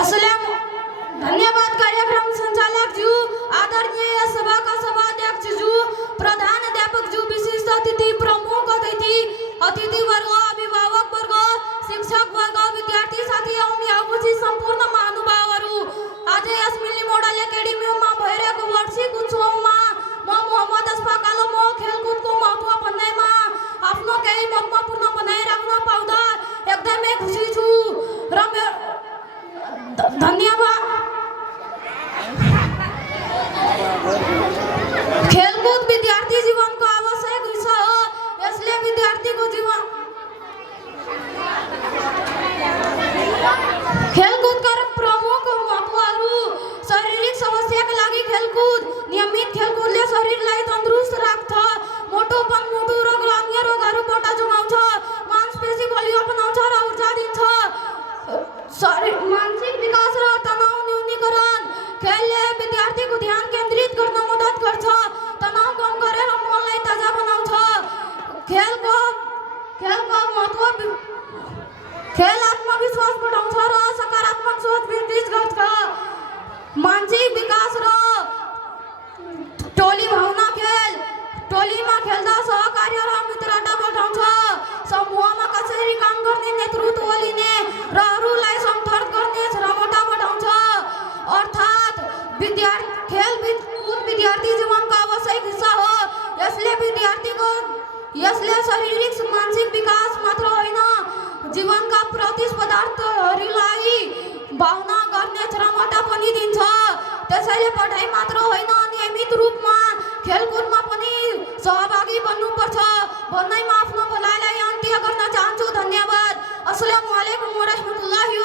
असलम धन्यवाद कार्यक्रम संचालक जी, आदरणीय सभा का सभाध्यक्ष जी, प्रधान अध्यापक जी, विशिष्ट अतिथि, प्रमुख अतिथि वर्ग, अभिभावक वर्ग, शिक्षक वर्ग, विद्यार्थी साथी एवं यहाँ उपस्थित सम्पूर्ण महानुभावहरू, आज यस मिल्ली मोडल एकाडेमीमा भइरहेको वार्षिक उत्सवमा म मोहम्मद अशफाक आलम खेलकुदको महत्त्व भन्दैमा आफ्नो केही महत्त्वपूर्ण बनाइराख्न पाउँदा एकदमै खुसी छु र धन्यवाद। खेलकुद विद्यार्थी जीवनको आवश्यक विषय हो। यसले विद्यार्थीको जीवन खेलकुदका प्रमुख महत्त्वहरू शारीरिक समस्याका लागि खेलकुद। नियमित खेलकुदले शरीरलाई तन्दुरुस्त राख्छ, मोटोपन, मुटु रोग र अन्य रोगहरूबाट जोगाउँछ, मांसपेशी बलियो बनाउँछ र ऊर्जा दिन्छ। मानसिक विकास र तनाव न्यूनीकरण। खेलले विद्यार्थीको ध्यान केन्द्रित गर्न मद्दत गर्छ, तनाव कम गरेर मनलाई ताजा बनाउँछ। खेलको महत्त्व खेल आत्मविश्वास बढाउँछ र सकारात्मक सोच विकसित गर्छ। मानसिक विकास र टोली भावना। खेल टोलीमा खेल्दा सहकार्य र मित्रता बढाउँछ, समूहमा कसरी काम गर्ने, नेतृत्व लिने र अरूलाई समर्थन गर्ने क्षमता बढाउँछ। अर्थात् खेलकुद विद्यार्थी जीवनको आवश्यक हिस्सा हो। यसले शारीरिक मानसिक विकास मात्र होइन, जीवनका प्रतिस्पर्धार्थीहरूलाई भावना गर्ने क्षमता पनि दिन्छ। त्यसैले पढाइ मात्र होइन, नियमित रूपमा खेलकुदमा पनि सहभागी बन्नुपर्छ भन्दैमा आफ्नो भलाइलाई अन्त्य गर्न चाहन्छु। धन्यवाद। अस्सलामु अलैकुम वरहमतुल्लाहि